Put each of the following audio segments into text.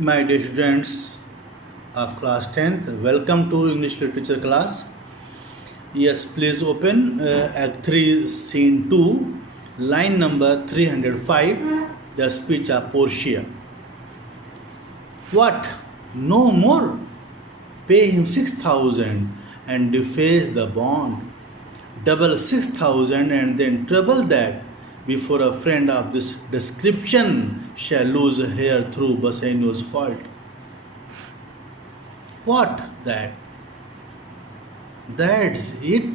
My dear students of class 10th, welcome to English literature class. Yes, please open Act 3, Scene 2, line number 305, the speech of Portia. What? No more? Pay him 6,000 and deface the bond. Double 6,000 and then treble that before a friend of this description shall lose a hair through Bassanio's fault. What that? That's it?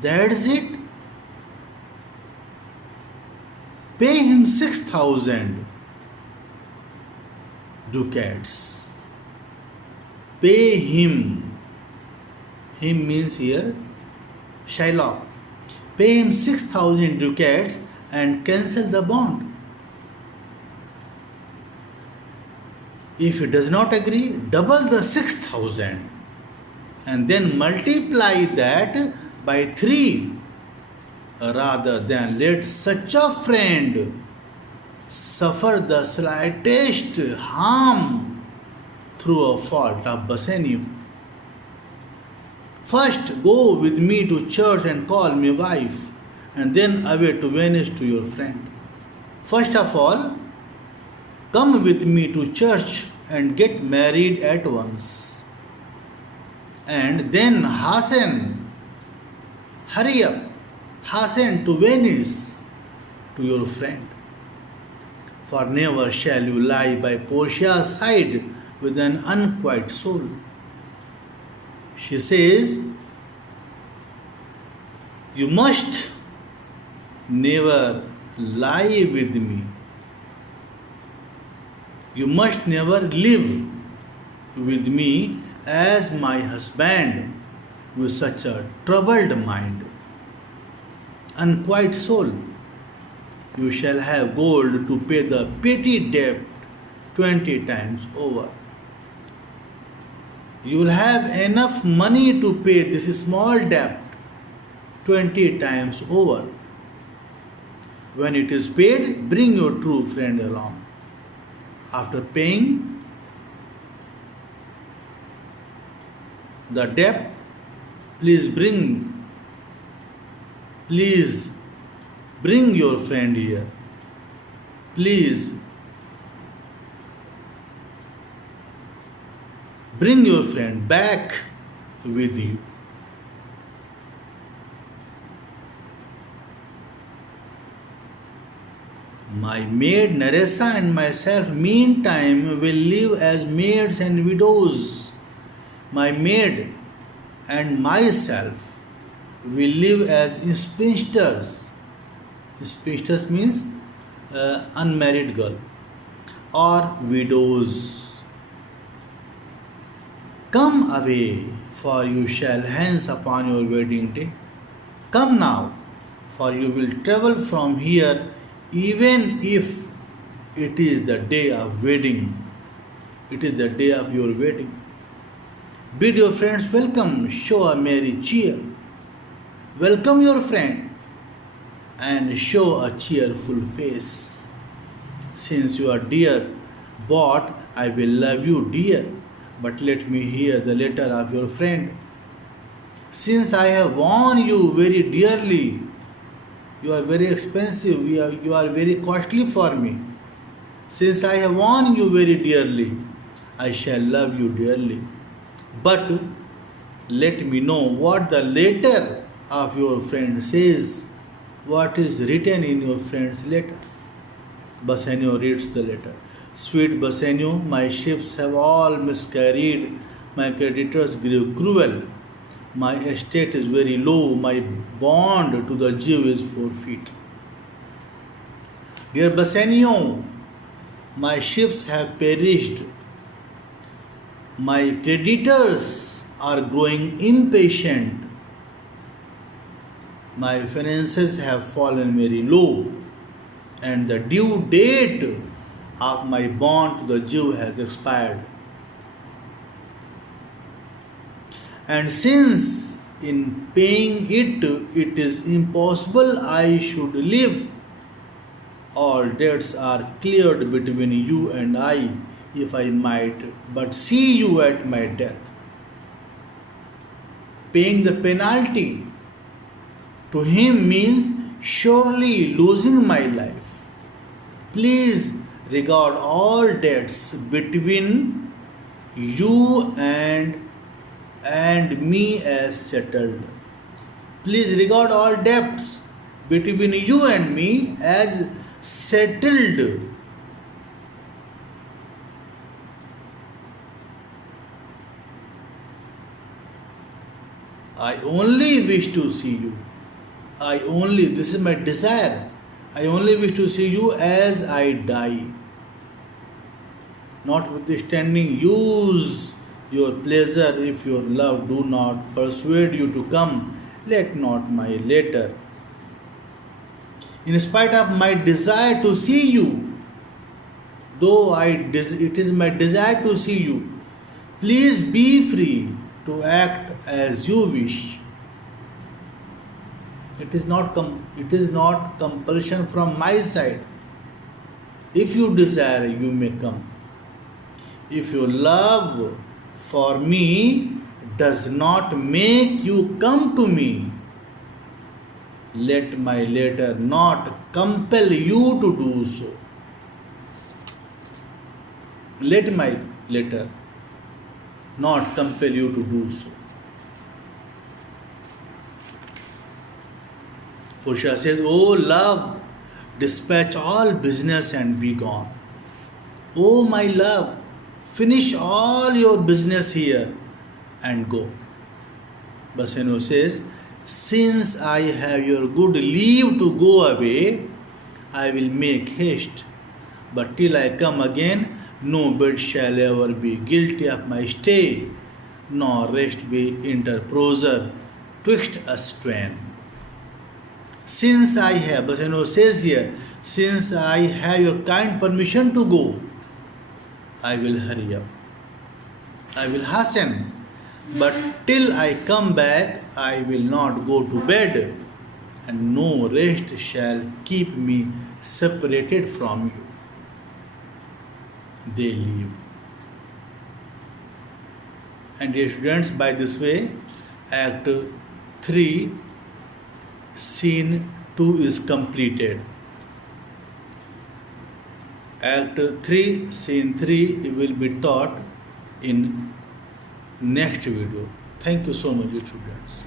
That's it? Pay him 6,000 ducats. Pay him. Him means here Shylock. Pay him 6,000 ducats and cancel the bond. If he does not agree, double the 6,000 and then multiply that by 3, rather than let such a friend suffer the slightest harm through a fault of Bassanio. First, go with me to church and call me wife, and then away to Venice to your friend. First of all, come with me to church and get married at once. And then hasten, hurry up, hasten to Venice to your friend. For never shall you lie by Portia's side with an unquiet soul. She says, you must never lie with me. You must never live with me as my husband with such a troubled mind, unquiet soul. You shall have gold to pay the petty debt 20 times over. You will have enough money to pay this small debt 20 times over. When it is paid, bring your true friend along. After paying the debt, please bring your friend here. Please bring your friend back with you. My maid Nerissa and myself, meantime, will live as maids and widows. My maid and myself will live as spinsters. Spinsters means unmarried girl or widows. Come away, for you shall hence upon your wedding day. Come now, for you will travel from here, even if it is the day of wedding. It is the day of your wedding. Bid your friends welcome, show a merry cheer. Welcome your friend and show a cheerful face. Since you are dear bought, I will love you dear. But let me hear the letter of your friend. Since I have won you very dearly, you are very expensive, you are very costly for me. Since I have won you very dearly, I shall love you dearly. But let me know what the letter of your friend says. What is written in your friend's letter? Bassanio reads the letter. Sweet Bassanio, my ships have all miscarried, my creditors grew cruel, my estate is very low, my bond to the Jew is forfeit. Dear Bassanio, my ships have perished, my creditors are growing impatient, my finances have fallen very low, and the due date of my bond to the Jew has expired. And since in paying it, it is impossible I should live. All debts are cleared between you and I. if I might but see you at my death, paying the penalty to him means surely losing my life. Please regard all debts between you and me as settled. Please regard all debts between you and me as settled. I only wish to see you. This is my desire. I only wish to see you as I die. Notwithstanding, use your pleasure if your love do not persuade you to come. Let not my letter. In spite of my desire to see you, though it is my desire to see you, please be free to act as you wish. It is not compulsion from my side. If you desire, you may come. If your love for me does not make you come to me, let my letter not compel you to do so. Let my letter not compel you to do so. Portia says, "Oh love, dispatch all business and be gone. Oh my love, finish all your business here and go." Bassanio says, "Since I have your good leave to go away, I will make haste. But till I come again, no bed shall ever be guilty of my stay, nor rest be interposer twixt us twain." Since I have, Bassanio says here, since I have your kind permission to go, I will hurry up. I will hasten. But till I come back, I will not go to bed, and no rest shall keep me separated from you. They leave. And dear students, by this way, Act 3, Scene 2 is completed. Act 3, Scene 3 will be taught in next video. Thank you so much, students.